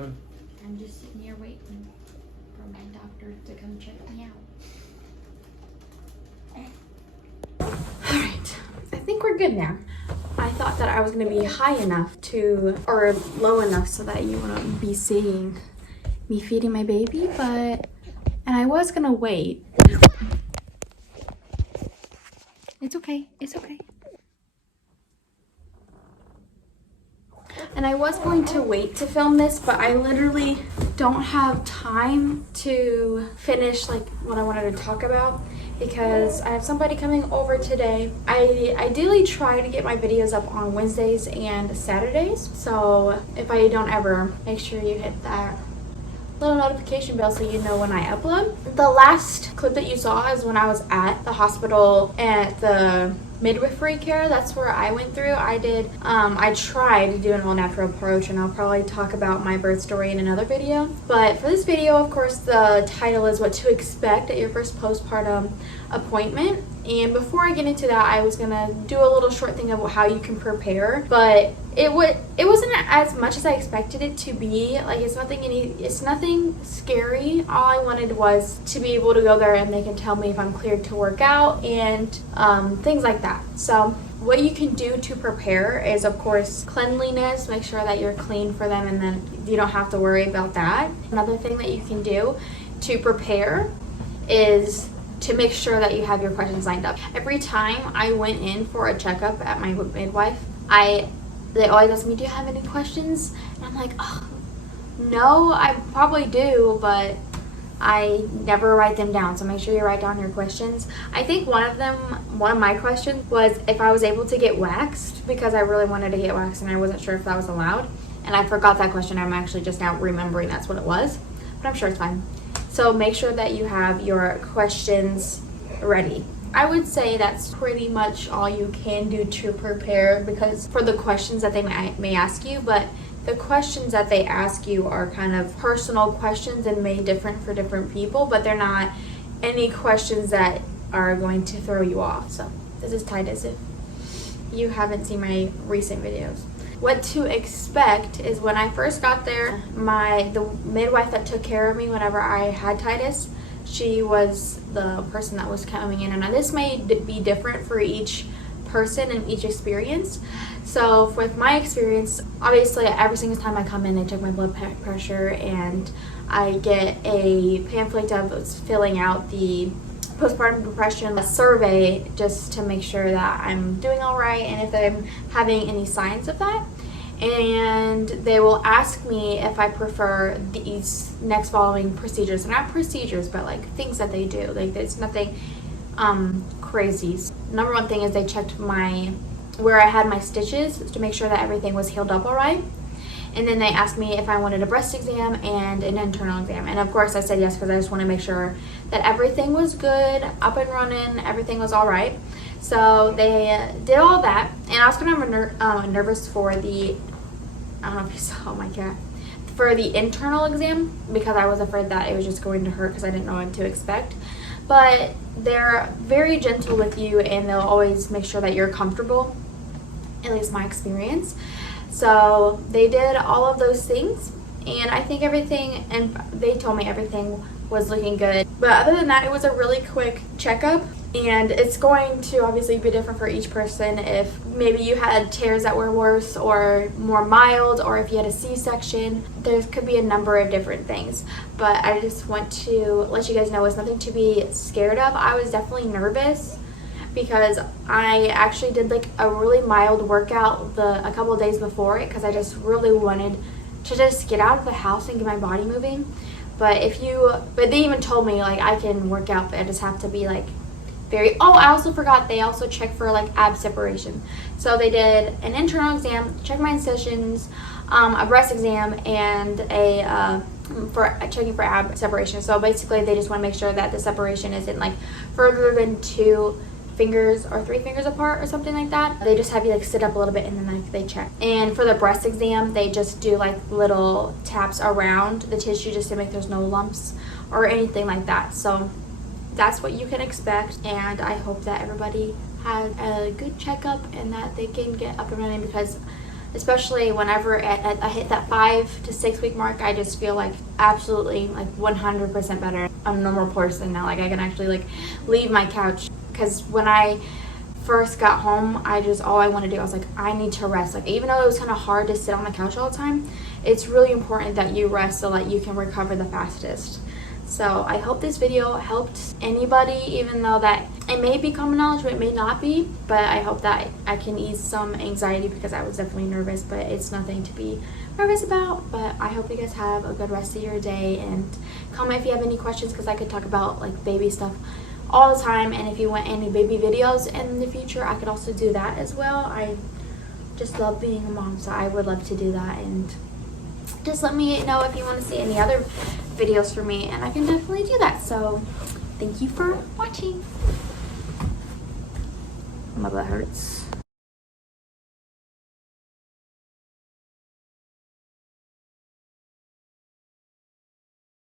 doing? I'm just sitting here waiting for my doctor to come check me out. Alright, I think we're good now. I thought that I was going to be high enough or low enough so that you wouldn't be seeing me feeding my baby, and I was going to wait. It's okay, it's okay. And I was going to wait to film this, but I literally don't have time to finish like what I wanted to talk about because I have somebody coming over today. I ideally try to get my videos up on Wednesdays and Saturdays. So if I don't ever, make sure you hit that little notification bell so you know when I upload. The last clip that you saw is when I was at the hospital at the midwifery care. That's where I went through. I tried to do an all-natural approach, and I'll probably talk about my birth story in another video. But for this video, of course, the title is what to expect at your first postpartum appointment. And before I get into that, I was gonna do a little short thing of how you can prepare, but it wasn't as much as I expected it to be. Like, it's nothing scary. All I wanted was to be able to go there and they can tell me if I'm cleared to work out and things like that. So what you can do to prepare is, of course, cleanliness. Make sure that you're clean for them, and then you don't have to worry about that. Another thing that you can do to prepare is to make sure that you have your questions lined up. Every time I went in for a checkup at my midwife, they always ask me, do you have any questions? And I'm like, oh, no, I probably do, but I never write them down. So make sure you write down your questions. I think one of my questions was if I was able to get waxed, because I really wanted to get waxed and I wasn't sure if that was allowed. And I forgot that question. I'm actually just now remembering that's what it was, but I'm sure it's fine. So make sure that you have your questions ready. I would say that's pretty much all you can do to prepare, because for the questions that they may ask you, but the questions that they ask you are kind of personal questions and may differ for different people, but they're not any questions that are going to throw you off. So this is Titus if you haven't seen my recent videos. What to expect is when I first got there, the midwife that took care of me whenever I had Titus, she was the person that was coming in, and this may be different for each person and each experience. So with my experience, obviously every single time I come in, they check my blood pressure, and I get a pamphlet of filling out the postpartum depression survey just to make sure that I'm doing all right and if I'm having any signs of that. And they will ask me if I prefer these next following procedures. They're not procedures, but like things that they do. Like, it's nothing crazy. Number one thing is they checked where I had my stitches to make sure that everything was healed up all right. And then they asked me if I wanted a breast exam and an internal exam. And of course I said yes, because I just want to make sure that everything was good, up and running, everything was all right. So they did all that. And I was kind of nervous for the, I don't know if you saw my cat, for the internal exam, because I was afraid that it was just going to hurt because I didn't know what to expect. But they're very gentle with you, and they'll always make sure that you're comfortable, at least my experience. So they did all of those things, and I think everything, and they told me everything was looking good. But other than that, it was a really quick checkup, and it's going to obviously be different for each person. If maybe you had tears that were worse or more mild, or if you had a C-section, there could be a number of different things. But I just want to let you guys know it's nothing to be scared of. I was definitely nervous because I actually did like a really mild workout a couple of days before it, because I just really wanted to just get out of the house and get my body moving. But they even told me like I can work out, but I just have to be like I also forgot, they also check for like ab separation. So they did an internal exam, check my incisions, a breast exam, and for checking for ab separation. So basically they just want to make sure that the separation isn't like further than 2 fingers or 3 fingers apart or something like that. They just have you like sit up a little bit, and then like they check. And for the breast exam, they just do like little taps around the tissue just to make there's no lumps or anything like that. So that's what you can expect, and I hope that everybody had a good checkup and that they can get up and running, because especially whenever I hit that 5 to 6 week mark. I just feel like absolutely like 100% better. I'm a normal person now. Like I can actually like leave my couch, because when I first got home, all I want to do, I was like, I need to rest. Like even though it was kind of hard to sit on the couch all the time, it's really important that you rest so that you can recover the fastest. So I hope this video helped anybody, even though that it may be common knowledge, but it may not be. But I hope that I can ease some anxiety, because I was definitely nervous, but it's nothing to be nervous about. But I hope you guys have a good rest of your day, and comment if you have any questions, because I could talk about like baby stuff all the time. And if you want any baby videos in the future, I could also do that as well. I just love being a mom, so I would love to do that. And just let me know if you want to see any other videos for me, and I can definitely do that. So thank you for watching. My butt hurts.